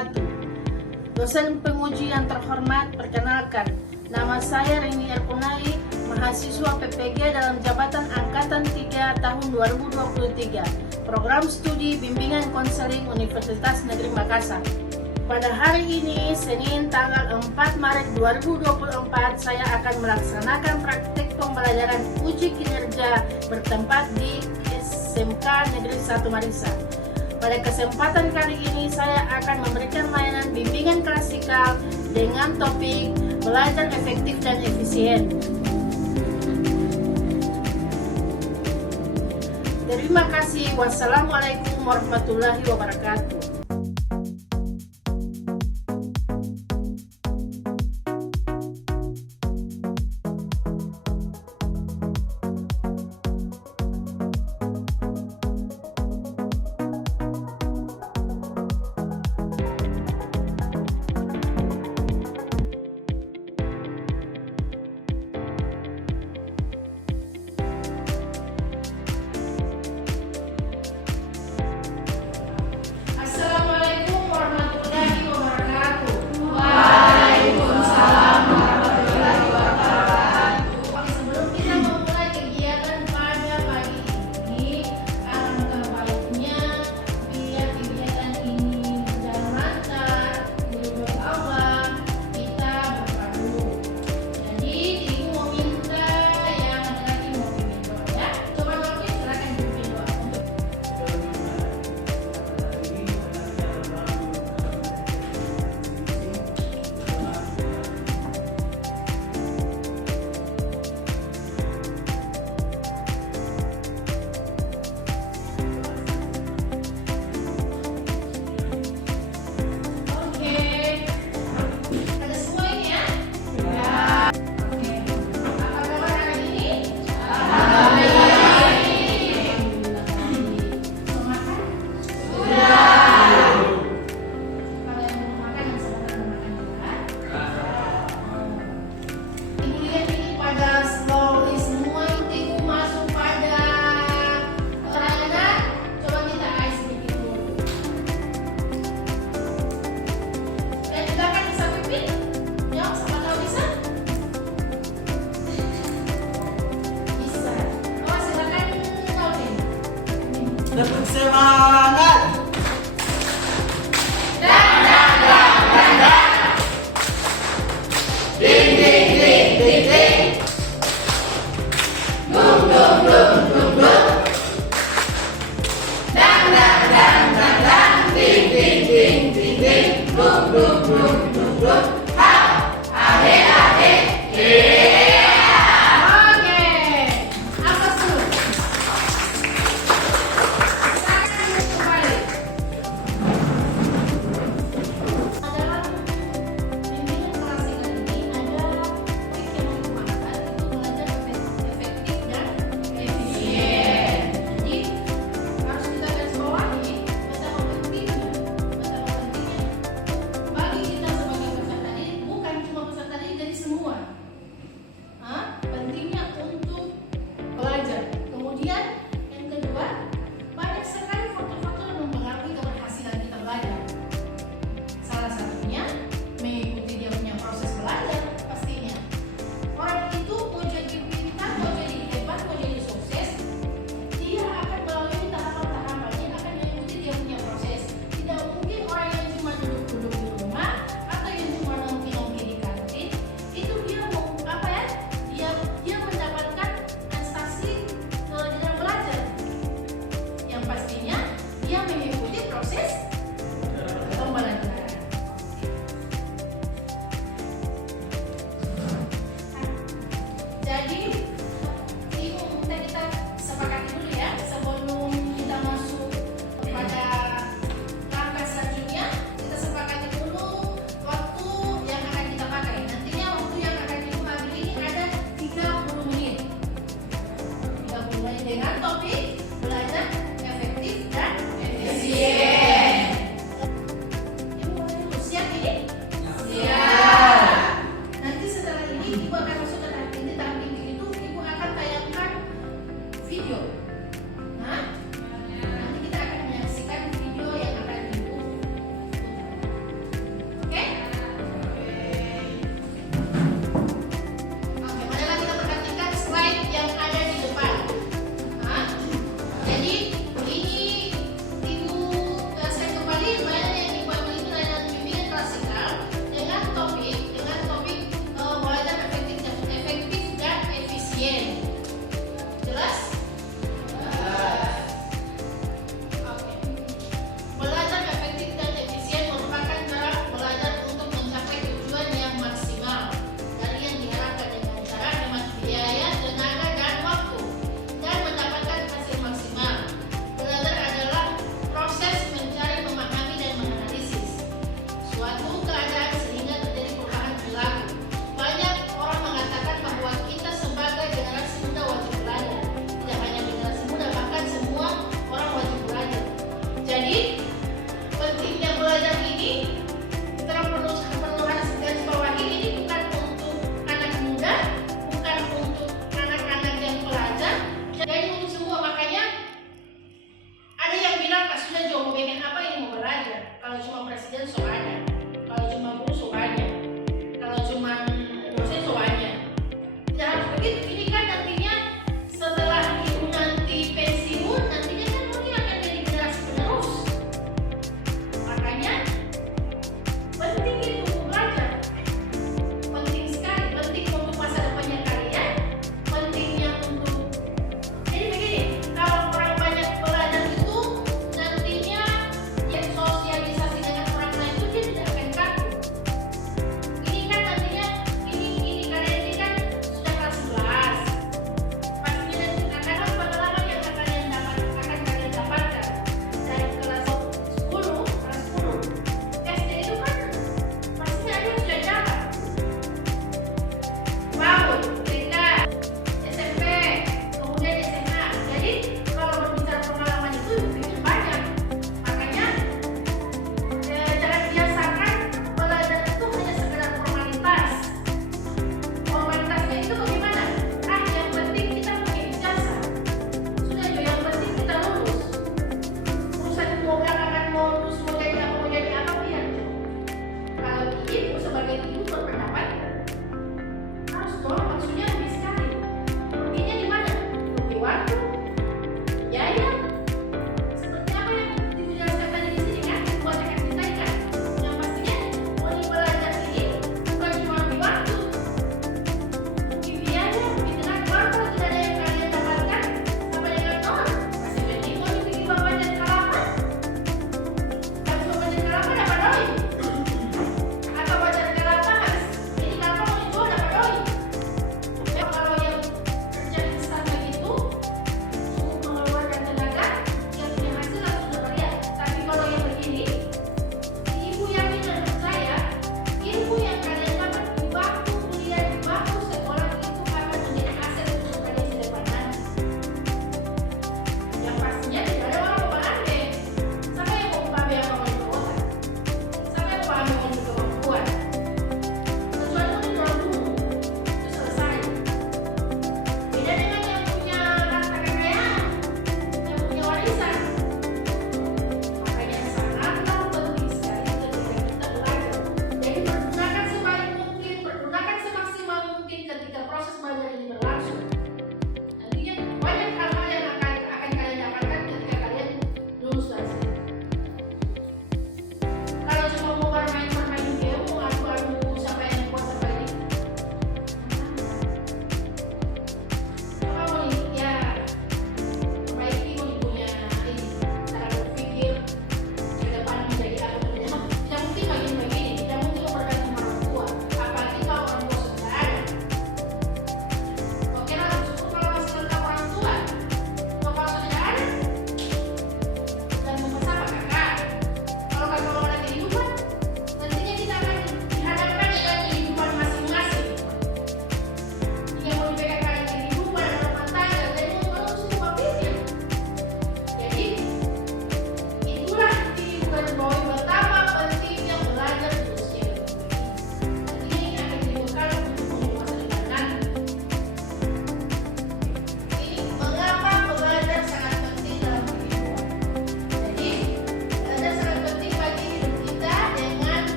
wabarakatuh. Dosen penguji yang terhormat, perkenalkan, nama saya Rini Erpunai, mahasiswa PPG dalam jabatan Angkatan 3 tahun 2023, Program Studi Bimbingan Konseling Universitas Negeri Makassar. Pada hari ini, Senin tanggal 4 Maret 2024, saya akan melaksanakan praktik pembelajaran uji kinerja bertempat di SMK Negeri 1 Marissa. Pada kesempatan kali ini, saya akan memberikan layanan bimbingan klasikal dengan topik belajar efektif dan efisien. Terima kasih. Wassalamualaikum warahmatullahi wabarakatuh. Lebih semangat. Ding ding ding ding ding. Dum dum dum dum dum. Dang dang dang dang dang. Ding ding ding ding ding. Dum dum dum dum dum. Ha, ade ade. Bagi kita sebagai peserta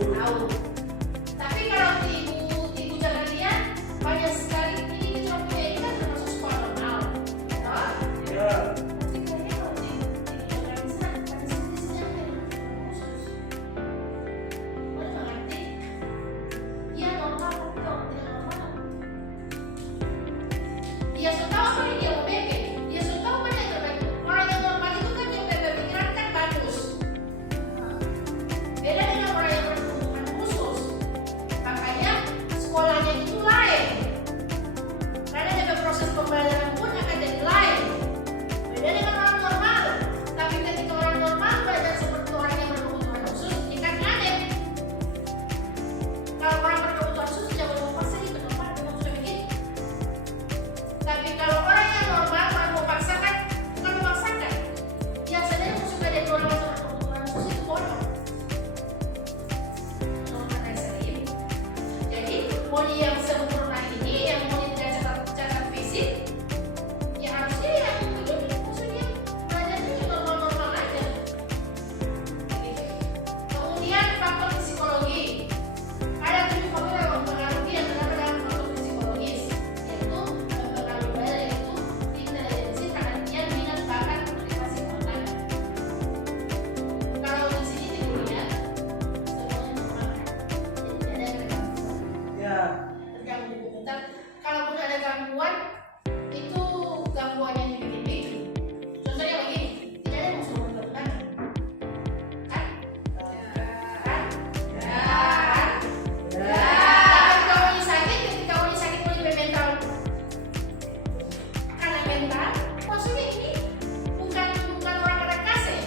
Tahu. Tapi kalau ibu jangan lihat banyak sekali ini kita punya ini kan termasuk sekolah normal. Tahu? Ya. Tapi kayaknya kalau di organisasi pada statistiknya ada khusus. Boleh mengerti? Dia normal tapi kalau tidak normal. Dia sudah tahu apa yang dia mau bikin. Dia sudah tahu mana yang terbaik. Orang yang normal itu kan yang berpikiran kan bagus. Beda dengan orang yang berkebutuhan khusus. Makanya sekolahnya itu lain. Karena dengan proses pembelajaran pun akan jadi lain. Beda dengan orang normal. Tapi ketika orang normal belajar seperti orang yang berkebutuhan khusus, ini kan aneh. Kalau orang berkebutuhan khusus jangan memaksa itu normal, memang sudah begitu. Tapi kalau orang yang normal orang memaksakan, bukan memaksakan. Biasanya yang suka dari orang yang berkebutuhan khusus itu bodoh. Jadi, moni yang sempurna ini, yang moni tidak cacat fisik, ya harusnya yang begini, maksudnya belajarnya yang normal-normal aja. Begitu. Kemudian faktor psikologi. Ada 7 faktor yang mempengaruhi yang terdapat dalam faktor psikologis, yaitu mempengaruhi belajar, yaitu intelijensi, perhatian, minat, bakat, motivasi, kontak. Kalau di sini dilihat semuanya normal kan? Jadi tidak ada gangguan. Ya. Terganggu bentar. Kalaupun ada gangguan, itu gangguan yang dibikin-bikin. Contohnya begini, tidak ada yang suruh berbentar. Kan? Kan? Tapi kalau ini sakit, ketika ini sakit mau mental. Karena mental, maksudnya ini bukan orang pada kasih.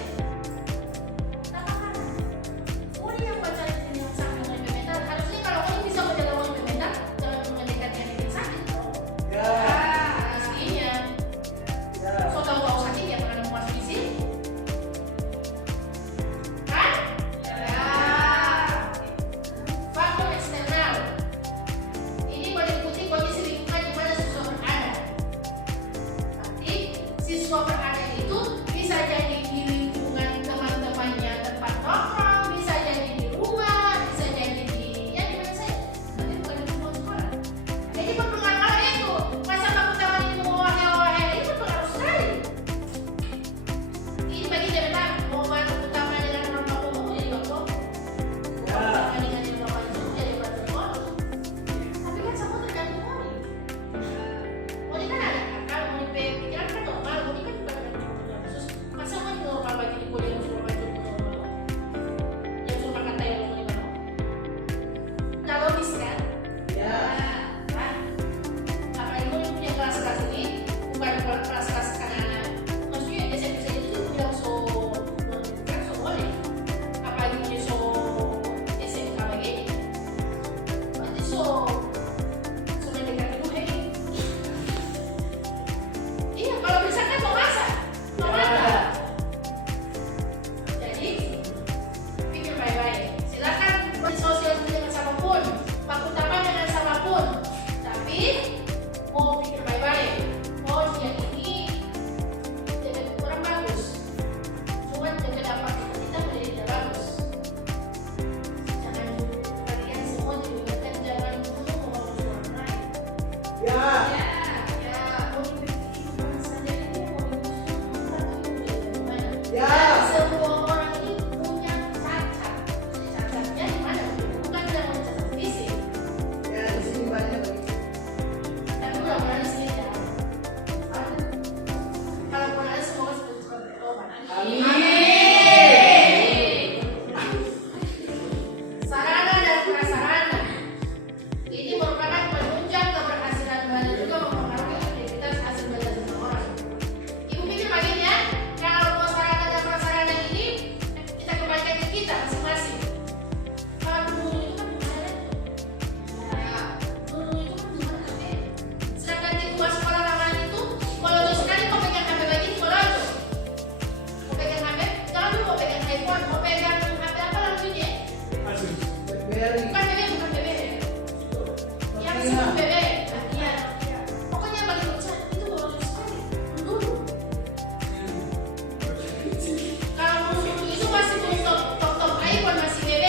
Oh ini yang baca yang sangat mental. Harusnya kalau ini bisa menjaga orang mental, jangan mendekati yang bikin sakit. Ya. Aslinya, Ya. so tahu sakit ya pernah mau masuk di sini. Kan? Faktor eksternal. Ini meliputi kondisi lingkungan di mana siswa berada. Berarti siswa berada itu bisa jadi di lingkungan teman-temannya tempat nongkrong, bisa jadi di rumah, bisa jadi di ya di mana saja. Tapi bukan di lingkungan sekolah. Jadi berpengaruh kalau itu masa kamu tahu ini mau wahai ini berpengaruh sekali. Ini bagi jabatan momen utama dengan orang tua umum jadi waktu. Utama dengan yang bapak itu jadi waktu sekolah. Tapi kan semua tergantung Moni. Moni kan ada akal, Moni pikiran kan normal, Moni kan bukan dengan kebutuhan khusus. Masa Moni normal bagi di kuliah yang suruh baca normal, yang suruh makan tayo Moni mau. Nah logis kan? Ya. Nah, apalagi Moni punya kelas-kelas ini bukan kelas-kelas karena maksudnya SMP saja itu bilang so kan so boleh. Apalagi punya so SMK begini. Berarti so mendekati gue. Iya, kalau bisa kan mau masak. Mau masak. Jadi, pikir baik-baik. Silakan bersosialisasi dengan siapapun, baku taman dengan siapapun. Tapi, mau pikir baik-baik. Oh, dia ini jadi kurang bagus. Cuman jaga dapat kita menjadi tidak bagus. Jangan kalian semua dilibatkan, jangan dulu membangun orang lain. Ya. Ya, mau dibikin bangsa jadi ini mau dimusuhin gimana? Ya. Semua orang ini punya cacat. Cacatnya di mana? Bukan dalam cacat fisik. Ya, di sini banyak. Tapi mudah-mudahan di sini ya. Kalaupun ada semoga cepat bertobat. Sarana dan prasarana. Ini merupakan penunjang keberhasilan belajar juga mempengaruhi aktivitas hasil belajar seseorang. Ibu pikir begini ya, kalau mau sarana dan prasarana ini kita kembalikan ke kita masing-masing. Kalau dulu itu kan gimana? Ya, dulu itu kan gimana? Sedangkan di rumah sekolah ramalan itu, kalau jauh sekali mau pegang HP begini, kalau jauh. Mau pegang HP, jangan dulu mau pegang iPhone, mau pegang HP apa lagunya? BlackBerry. Bukan BB, bukan BB. Yang sebelum BB. Iya. Pokoknya bagi bocah itu baru sekali. Dulu. Kalau dulu itu masih belum top iPhone masih BB.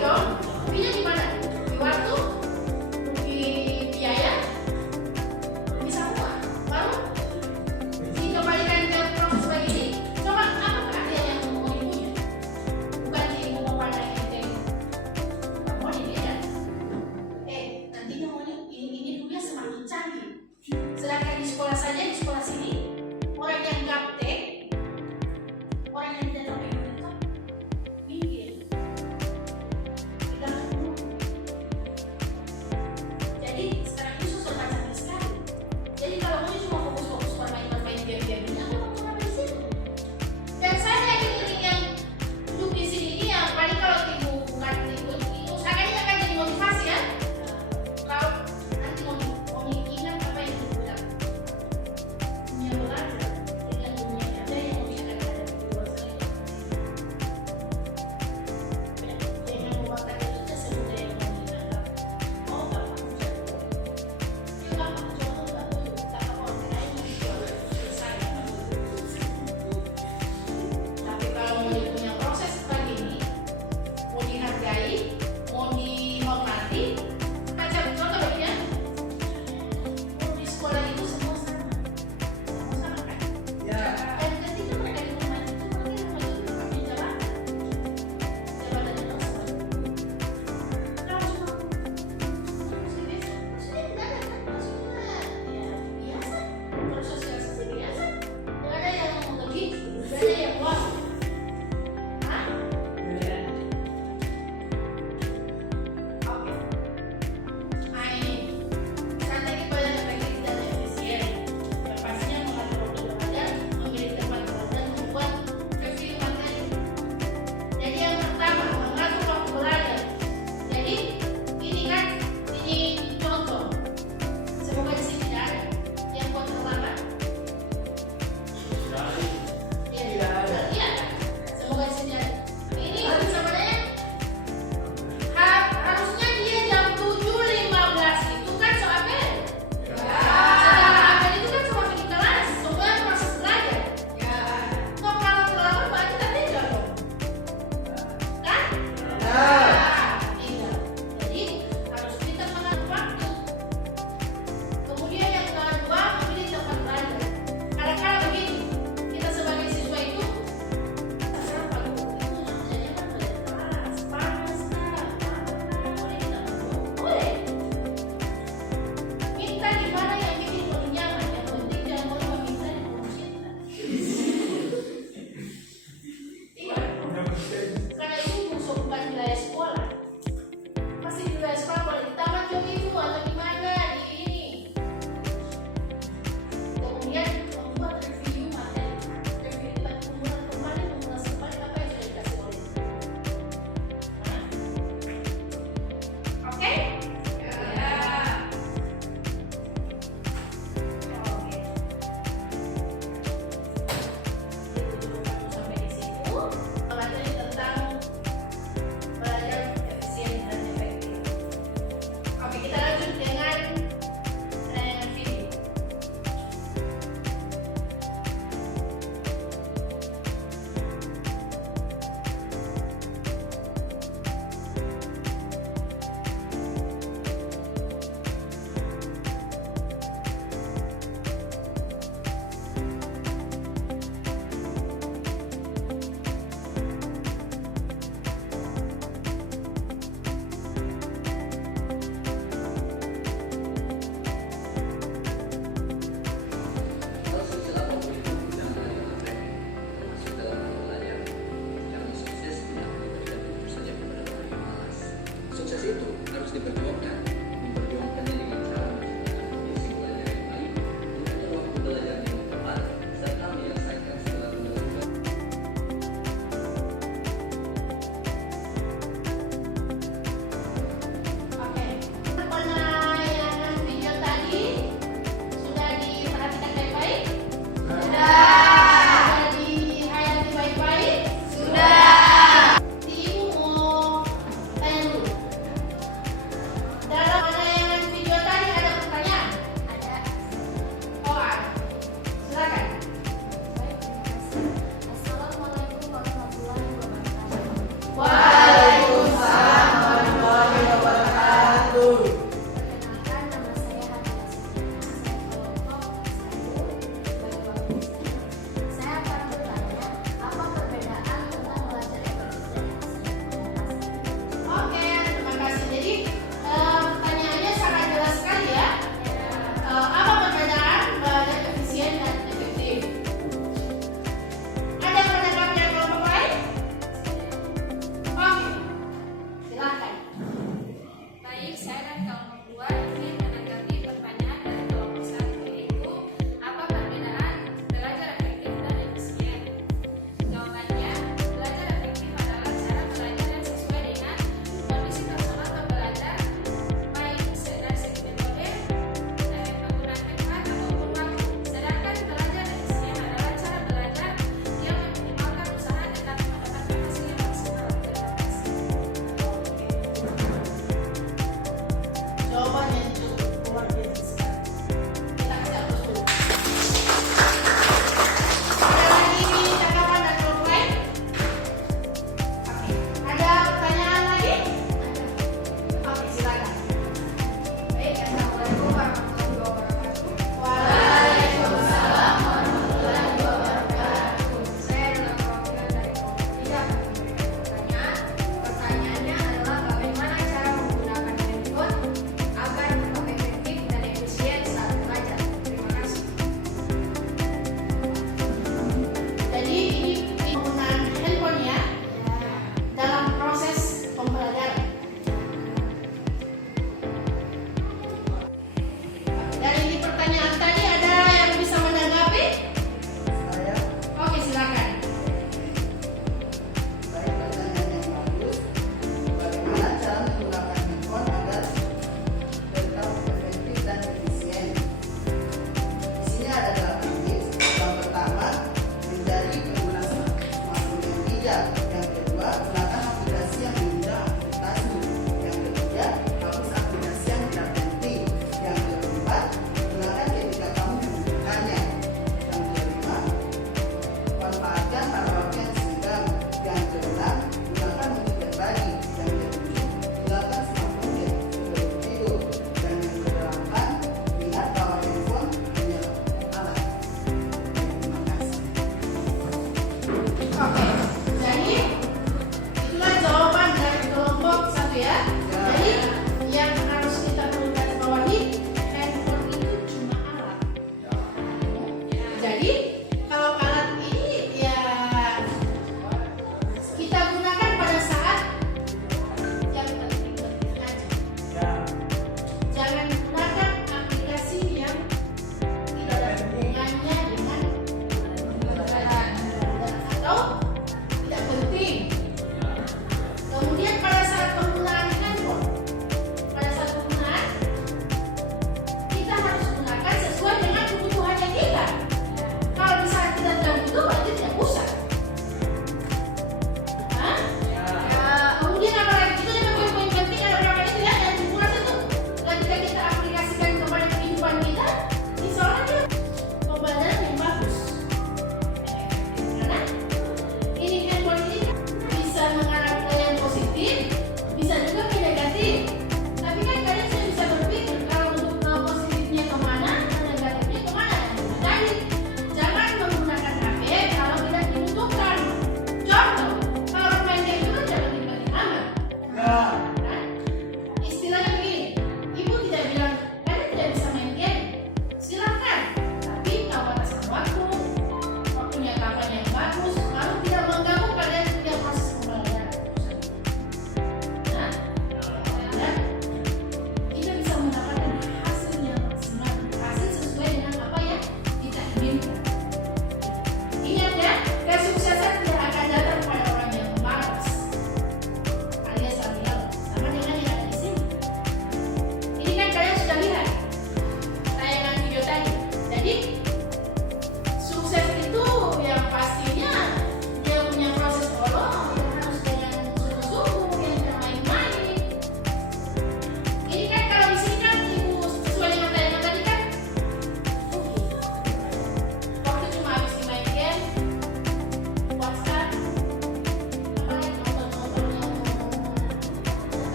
dong. Kopinya